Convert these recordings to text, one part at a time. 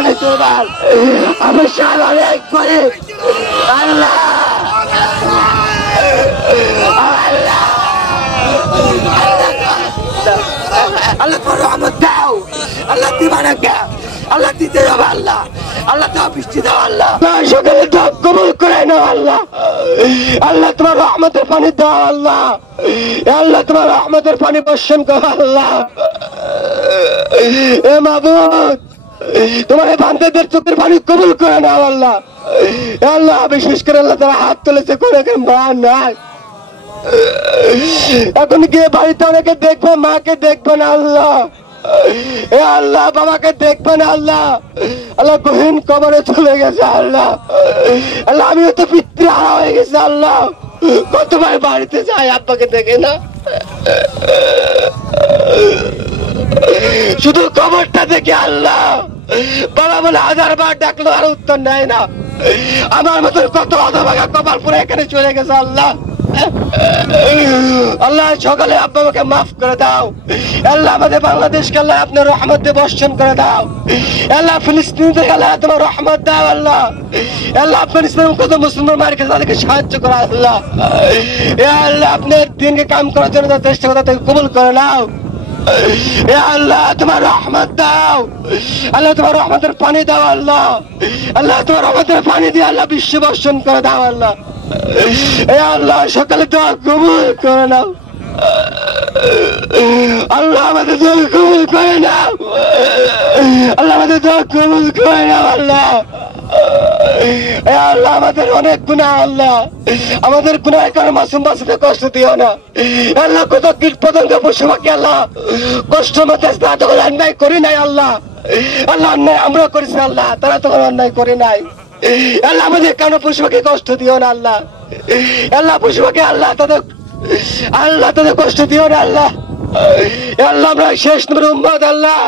অনেক দুর্বল, আমার সাহেব অনেক গরিব। আল্লাহ আল্লাহ তোমার রহমত দাও, আল্লাহ দিবানা কে, আল্লাহ দিতে যাবে আল্লাহ, আল্লাহ তোমার বৃষ্টি দাও আল্লাহ, সকালে দোয়া কবুল করে নাও আল্লাহ, আল্লাহ তোমার রহমতের পানি দাও আল্লাহ, আল্লাহ তোমার রহমতের পানি বর্ষণ করো আল্লাহ। এ মাবুদ তোমার এই বান্দাদের চোখের পানি কবুল করে নাও আল্লাহ, আল্লাহ বিশেষ করে আল্লাহ তারা হাত তুলেছে করে মা নাই, এখন গিয়ে বাড়িতে অনেকে দেখবে, মাকে দেখবে না আল্লাহ, এ আল্লাহ বাবাকে দেখবে না আল্লাহ, আল্লাহ গহীন কবরে চলে গেছে আল্লাহ, আল্লাহ আমিও তো পিতৃহারা হয়ে গেছে আল্লাহ, কতবার বাড়িতে যাই আব্বাকে দেখে না, শুধু কবরটা দেখে আল্লাহ, বাবা বলে 1000 বার ডাকলো আর উত্তর নেয় না, আমার মতন কত হতভাগা কপাল পুরো এখানে চলে গেছে আল্লাহ। আল্লাহ সকালে আব্বাকে মাফ করে দাও আল্লাহ, আমাদের বাংলাদেশকে আল্লাহ আপনার রহমত দিয়ে বর্ষণ করে দাও আল্লাহ, ফিলিস্তিনকে আল্লাহ তোমার রহমত দাও আল্লাহ, আল্লাহ আফগানিস্তান কত মুসলমান মার কাছে তাদেরকে সাহায্য করো আল্লাহ, আল্লাহ আপনার দিনকে কাম করার জন্য চেষ্টা করে তাদেরকে কবুল করে নাও আল্লাহ, তোমার রহমত দাও আল্লাহ, তোমার রহমতের পানি দাও আল্লাহ, আল্লাহ তোমার রহমতের পানি দিয়ে আল্লাহ বিশ্ব বর্ষণ করে দাও আল্লাহ, আল্লাহ সকালে দোয়া কবুল করে নাও আল্লাহ, আমাদের দোয়া কবুল করে নাও আল্লাহ, আমাদের দোয়া কবুল করে নাও আল্লাহ, আল্লাহ আমাদের অনেক গুনাহ আল্লাহ, আমাদের গুনাহের কারণে মাসুম বাচ্চাদের কষ্ট দিও না আল্লাহ, কত কীট পতঙ্গ পশু পাখি আল্লাহ কষ্ট মধ্যে তখন অন্যায় করি নাই আল্লাহ, আল্লাহ অন্যায় আমরা করেছি আল্লাহ, তারা তখন অন্যায় করে নাই আল্লাহ, আমাদের কেন পশু পাখি কষ্ট দিও না আল্লাহ, আল্লাহ পশু পাখি আল্লাহ তাদের কষ্ট দিও না আল্লাহ, আল্লাহ আমরা শেষ নবীর উম্মত আল্লাহ,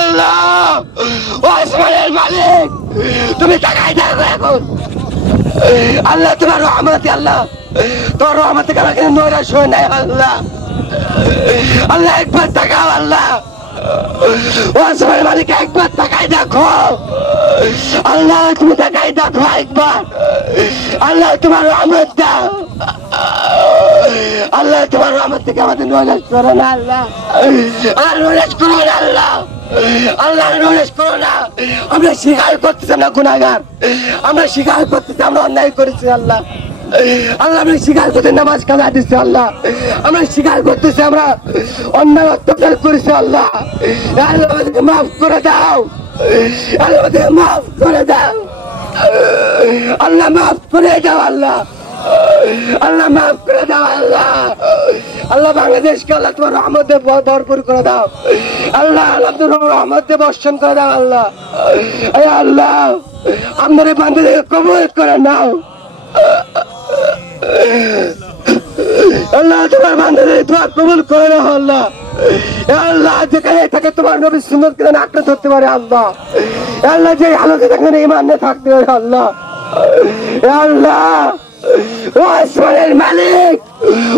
আল্লাহ ও আসমানের মালিক তুমি তাকাই দেখো এখন আল্লাহ, তোমার রহমতে আল্লাহ, তোমার রহমত থেকে আমাকে নৈরাশ হয়ে নাই আল্লাহ, আল্লাহ একবার তাকাও আল্লাহ, ও আসমানের মালিক একবার তাকাই দেখো আল্লাহ, তুমি তাকাই দেখো একবার আল্লাহ, তোমার রহমত দাও আল্লাহ, তোমার রহমত থেকে আমাদের নৈরাশ করো না আল্লাহ, নৈরাশ করো না আল্লাহ, আল্লাহ নৈরাশ করো না, আমরা স্বীকার করতেছি আমরা গুনাহগার, আমরা স্বীকার করতেছি আমরা অন্যায় করেছি আল্লাহ, আল্লাহ আমরা স্বীকার করতে নামাজ কাজা দিচ্ছি আল্লাহ, আমরা স্বীকার করতেছি আমরা অন্যায় অত্যাচার করেছি আল্লাহ, আল্লাহ আমাদেরকে মাফ করে দাও আল্লাহ, আমাদেরকে মাফ করে দাও আল্লাহ, মাফ করে দাও আল্লাহ, আল্লাহ মাফ করে দাও আল্লাহ, আল্লাহ বাংলাদেশকে আল্লাহ তোমার রহমত দিয়ে ভরপুর করে দাও আল্লাহ, আল্লাহ তোমার রহমত দিয়ে বর্ষণ করে দাও আল্লাহ, আল্লাহ আমাদের বান্দাদেরকে কবুল করে নাও আল্লাহ, তোমার বান্দাদের দোয়া কবুল করে নাও আল্লাহ, আল্লাহ যেখানে থাকে তোমার নবীর সুন্নাত কে আঁকড়ে ধরতে পারে আল্লাহ, আল্লাহ যে হালতে থাকলে ঈমান নিয়ে থাকতে পারে আল্লাহ, আল্লাহ ও আসমানের মালিক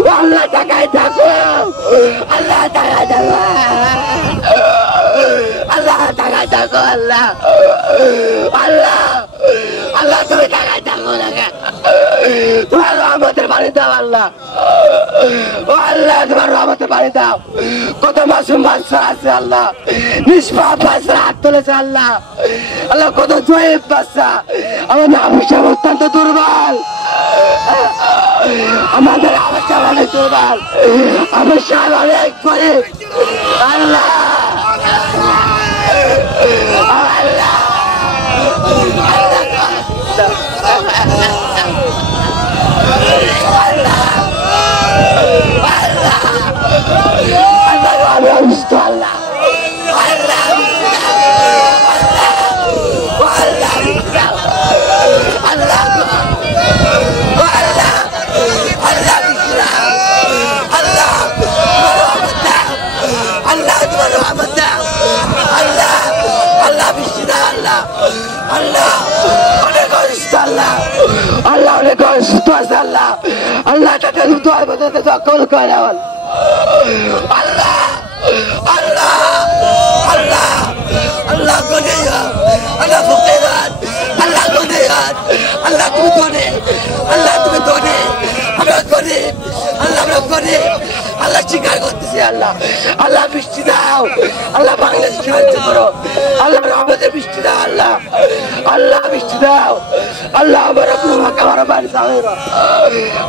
ও আল্লাহ তাকাই থাকো আল্লাহ, তাকাই থাকো আল্লাহ, তাকাই থাকো আল্লাহ, আল্লাহ আল্লাহ তুমি তাকাই থাকো না, তোমার রহমতের পানি দাও আল্লাহ, ও আল্লাহ তোমার রহমতের পানি দাও, কত মাসুম বাচ্চা আছে আল্লাহ, নিষ্পাপ বাচ্চা হাত তুলেছে আল্লাহ, আল্লাহ কত জয়েব বাচ্চা, আমাদের আবশ্যক অত্যন্ত দুর্বল, আমাদের আবশ্যক অনেক দুর্বল, আবশ্যক অনেক গরিব আল্লাহ, আল্লাহ আল্লাহ তাদের দোয়া বদলে কবুল করে নাও আল্লাহ, আল্লাহ আল্লাহ আল্লাহ আমরা করে আল্লাহ স্বীকার করতেছি আল্লাহ আল্লাহ বৃষ্টি দাও আল্লাহ বাংলাদেশ সাহায্য করো আল্লাহ আমাদের বৃষ্টি দাও আল্লাহ আল্লাহ বৃষ্টি দাও আল্লাহ আমার আমার বাড়ি সাহেরা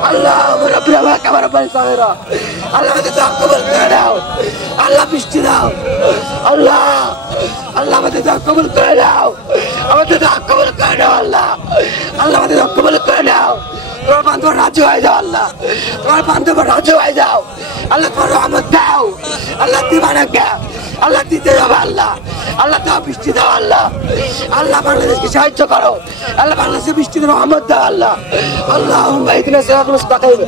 আল্লাহ আমার আমার বাড়ি সাহেরা আল্লাহ আমাদের দোয়া কবুল করে দাও আল্লাহ বৃষ্টি দাও আল্লাহ আল্লাহ আমাদের দোয়া কবুল করে দাও আমাদের দোয়া কবুল করে দাও আল্লাহ আল্লাহ আমাদের দোয়া কবুল করে দাও তোমার বান্ধব রাজ্য হয়ে যাও আল্লাহ তোমার বান্ধব রাজ্য হয়ে যাও আল্লাহ তোমার রহমত দাও আল্লাহ দিবানাকে আল্লাহ দিতে যাবে আল্লাহ আল্লাহ দাও বৃষ্টি দাও আল্লাহ আল্লাহ বাংলাদেশকে সাহায্য করো আল্লাহ বাংলাদেশে বৃষ্টি দাও রহমত দাও আল্লাহ আল্লাহুম্মা ইহদিনা সিরাতাল মুস্তাকিম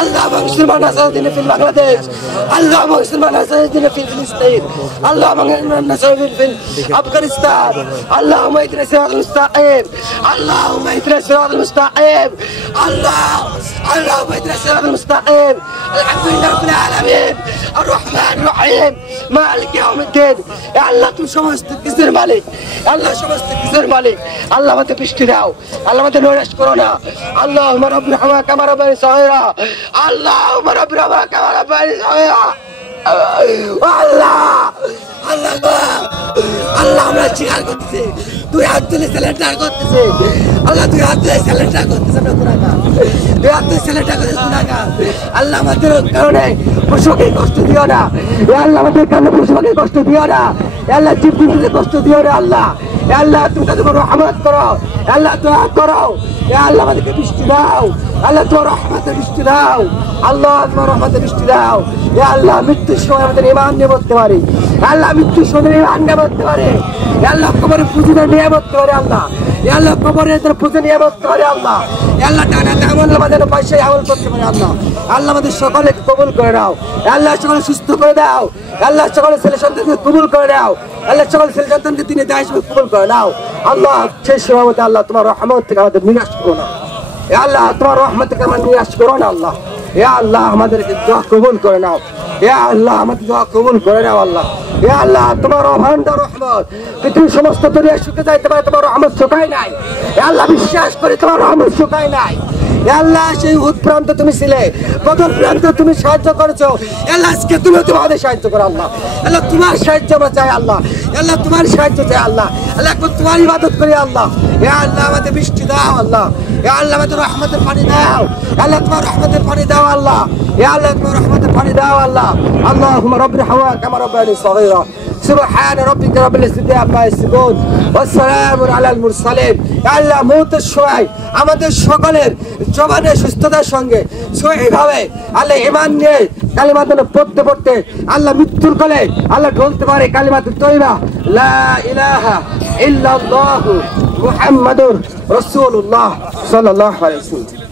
আল্লাহুম্মা মুসলমান নাসারুদ্দিন ফিল বাংলাদেশ আল্লাহুম্মা মুসলমান নাসারুদ্দিন ফিল ফিলিস্তিন আল্লাহুম্মা নাসারুদ্দিন ফিল আফগানিস্তান আল্লাহুম্মা ইহদিনা সিরাতাল মুস্তাকিম আল্লাহুম্মা ইহদিনা সিরাতাল মুস্তাকিম আল্লাহ আল্লাহুম্মা ইহদিনা সিরাতাল মুস্তাকিম আলহামদুলিল্লাহি রাব্বিল আলামিন আর রহমানির রহিম মালিক ইয়াউমিদ্দিন আল্লাহ তুমি সমস্ত কিছুর মালিক আল্লাহ সমস্ত কিছুর মালিক আল্লাহ আমাদের বৃষ্টি দাও আল্লাহ আমাদের নৈরাশ করো না আল্লাহুম্মা রাব্বিনা হাওয়া কামা রাব্বানি সাগীরা আল্লাহুম্মা রাব্বিনা হাওয়া কামা রাব্বানি সাগীরা আল্লাহ আল্লাহ আল্লাহ আমরা স্বীকার করতেছি তুই হাত তুলে স্যালেন্ডার করতেছে আল্লাহ তুই হাত তুলে স্যালেন্ডার করতেছে আমরা গুনাহগার তুই হাত তুলে স্যালেন্ডার করতেছিস গুনাহগার আল্লাহ আমাদের কারণে পশুকে কষ্ট দিও না আল্লাহ আমাদের কারণে পশুকে কষ্ট দিও না আল্লাহ জীবজন্তুকে কষ্ট দিও না আল্লাহ আল্লাহ তুমি তাদের রহমত করো আল্লাহ দোয়া করো আল্লাহ আমাদেরকে বৃষ্টি দাও আল্লাহ তোমার রহমতের বৃষ্টি দাও আল্লাহ তোমার রহমতের বৃষ্টি দাও আল্লাহ মৃত্যুর সময় আমাদের ইমান নিয়ে বলতে পারি আল্লাহ মৃত্যুর সময় ইমান নিয়ে বলতে পারে আল্লাহ কবরের পুজো নিয়ে বলতে পারে আল্লাহ আল্লাহ কবরের পুজো নিয়ে বলতে পারে আল্লাহ আল্লাহ টানা আমল আমাদের পয়সায় আমল করতে পারে আল্লাহ আল্লাহ আমাদের সকলে কবুল করে দাও আল্লাহ সকলে সুস্থ করে দাও আল্লাহ সকলে ছেলে সন্তানকে কবুল করে দাও আল্লাহ সকল ছেলে সন্তানকে তিনি দায় কবুল করে দাও আল্লাহ সেই সময় আল্লাহ তোমার রহমত থেকে আমাদের নিরাশ করো না আল্লাহ তোমার রহমত থেকে আমার নিরাশ করো না আল্লাহ আল্লাহ আমাদেরকে দোয়া কবুল করে নাও আল্লাহ আমাদের দোয়া কবুল করে নাও আল্লাহ আল্লাহ তোমার অভান্ড রহমত পৃথিবীর সমস্ত দুনিয়া শুকে যাইতে পারে তোমার রহমত শুকায় নাই আল্লাহ বিশ্বাস করে তোমার রহমত শুকায় নাই আল্লাহ সেই উহুদ প্রান্ত তুমি ছিলে বদর প্রান্ত তুমি সাহায্য করেছো আল্লাহ আজকে তুমি তোমাদের সাহায্য করো আল্লাহ আল্লাহ তোমার সাহায্য আমরা চাই আল্লাহ আল্লাহ তোমার সাহায্য চাই আল্লাহ আল্লাহ এখন তোমার ইবাদত করি আল্লাহ আল্লাহ আমাদের বৃষ্টি দাও আল্লাহ আল্লাহ আমাদের রহমতের পানি দাও আল্লাহ তোমার রহমতের পানি দাও আল্লাহ আল্লাহ তোমার রহমতের পানি দাও আল্লাহ আল্লাহুম্মা রাব্বিনা হাওয়া কামা রাব্বানি সাগীরা সুবহান রাব্বিকা রাব্বিল ইজ্জাতি আম্মা ইয়াসিফুন ওয়া সালামুন আলাল মুরসালিন আল্লাহ মওতের সময় আমাদের সকলের জবানে সুস্থতার সঙ্গে সহিভাবে আল্লাহ ঈমান নিয়ে কালিমা পড়তে পড়তে আল্লাহ মৃত্যুর কোলে আল্লাহ ঢলতে পারে কালিমাতুত তয়্যিবা লা ইলাহা ইল্লাল্লাহু মুহাম্মাদুর রাসূলুল্লাহ সাল্লাল্লাহু আলাইহি ওয়াসাল্লাম